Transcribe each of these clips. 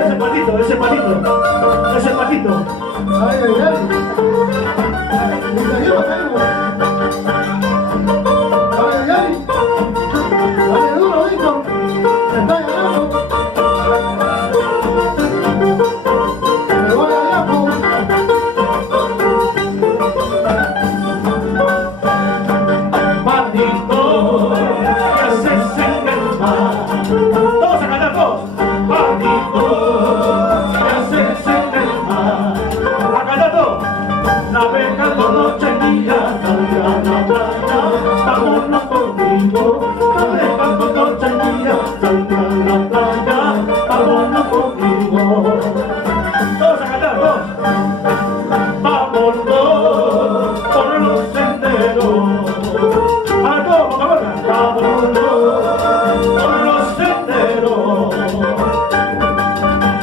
ese patito, ese patito, ese patito. Ay, ay, ay. Ay, ay, ay. Dale duro, Víctor. Se está ganando. Me voy allá, Patito, ¿qué haces en el mar? Todos a cantar, todos. Patito, ¿qué haces en el mar? A cantar todos. Navegando noche y día, salga a la playa, vámonos conmigo. Navegando noche y día, salga a la playa, vámonos conmigo. Todos a cantar, todos. Vámonos por los senderos. A todos, por favor. Vámonos por los senderos.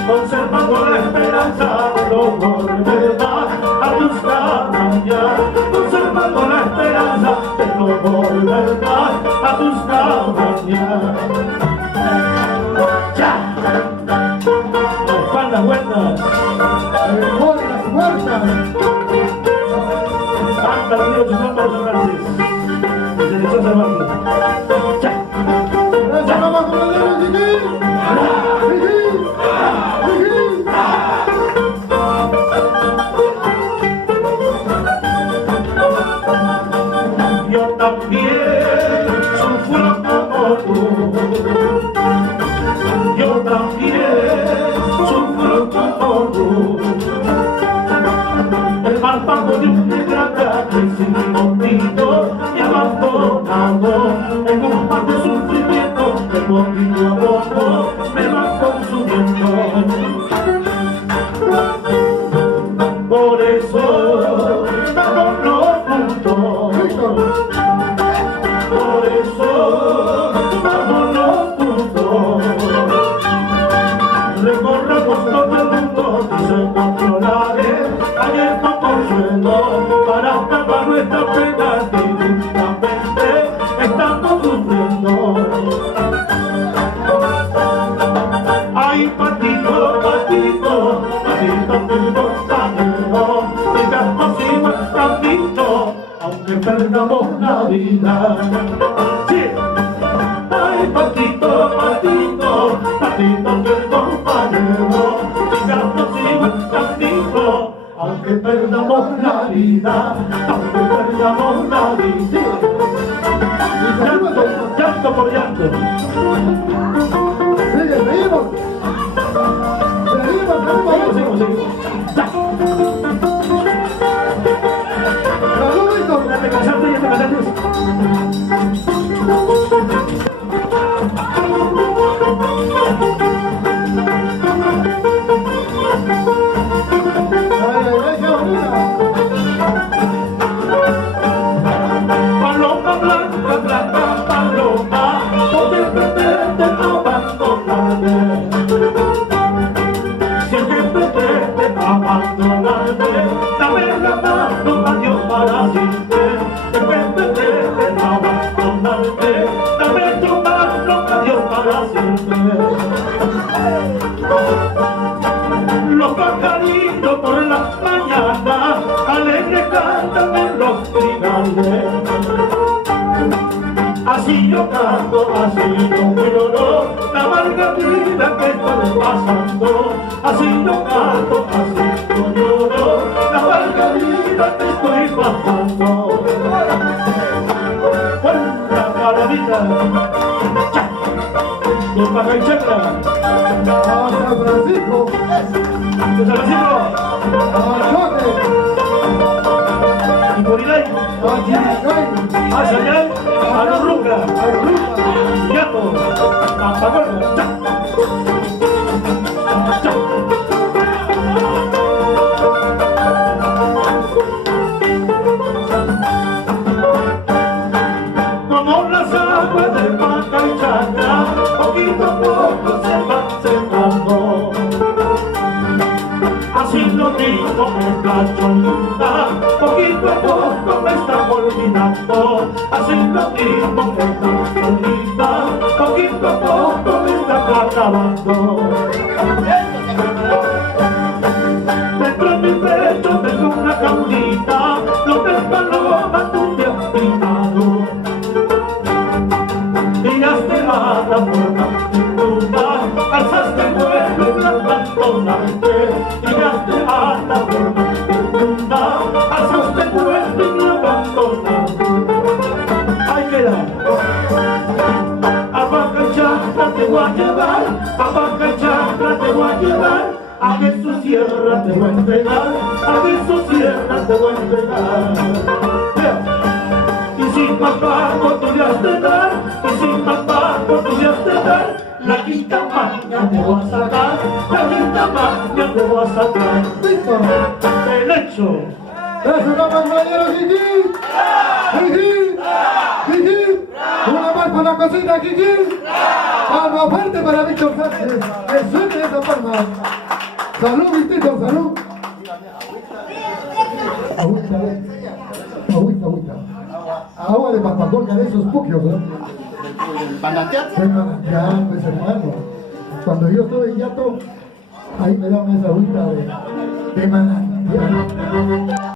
Conservando la esperanza, no volverás a tus cabañas. Conservando la esperanza, de no volverás a tus cabañas. ¡Ya! Espaldas vueltas. por las puertas. Canta el río Chupán para los Francis. Desde el Liceo Cervantes. ¡Ya! Eso vamos con el dedo, Chiqui. Yo también sufro como tú. Yo también sufro como tú. El mal pago de un desgraciado sin motivo y abandonado en un mar de sufrimiento que poquito a poco me va consumiendo. Por eso vámonos juntos. Por eso vámonos juntos. Recorramos todo el mundo y se controlaré ayer con consuelo para acabar nuestra pena que injustamente estamos sufriendo. Ay, patito, patito, patito, patito, patito, digas consigo el camino, aunque perdamos la vida. Sí. Ay, patito, patito, patito, que compañero, digas consigo el camino, aunque perdamos la vida, aunque perdamos la vida. Llanto, llanto por llanto. Sigue, seguimos. Seguimos, Seguimos. Ya. Salud, Víctor. Ya te cansaste. Ay, ay, ay, qué bonita. Paloma blanca, blanca paloma, no te pretendes abandonarme. Si es que pretendes abandonarme, dame la mano, adiós para siempre. Si es que pretendes abandonarme, dame tu mano, adiós para siempre. Los pajaritos por la mañana alegres cantan en los trigales. Así yo canto, así yo lloro la amarga vida que estoy pasando. Así yo canto, así yo lloro la amarga vida que estoy pasando. Buena maravilla. ¡Ya! ¡De Pacaichacra! A San Francisco. ¡De San Francisco! A Choque. ¡Y por Iray! A Chiricay. ¡A Sayay! ¡A la Ruca! A Rupa. ¡Yato! ¡A Pacorno! ¡Ya! ¡Ya! Como las aguas de Pacaichacra, poquito a poco se van secando. Así lo mismo es la cholita, poquito a poco me está olvidando. Así lo mismo es la cholita, poquito a poco me está acabando. Dentro de mi pecho tengo una caunita, donde paloma tú te has pintado. Y hazte a la forma tumba, alzaste vuelo y la abandonaste. Y hazte a la forma tumba, alzaste vuelo y la abandonaste. Ahí queda. A Vaca Chacra te voy a llevar, a Vaca Chacra te voy a llevar, a Jesús Sierra te voy a entregar, a Jesús Sierra te voy a entregar. Y sin mal pago tú le has de dar, y sin mal pago tú le has de dar, la quinta maña te voy a sacar, la quinta maña te voy a sacar. Listo. El hecho. Eso no más, caballero, Kiki. Kiki. Kiki. Una más por la cosita, Kiki. Palma fuerte para Víctor Sánchez. Que suene esa palma. Salud, Víctor, salud. Agüita, agüita, agüita. Agua de papacoca de esos puquios, ¿no? ¿Manantial? Pues manantial, pues hermano. Cuando yo estuve en Yato, ahí me daban esa agüita de manantial.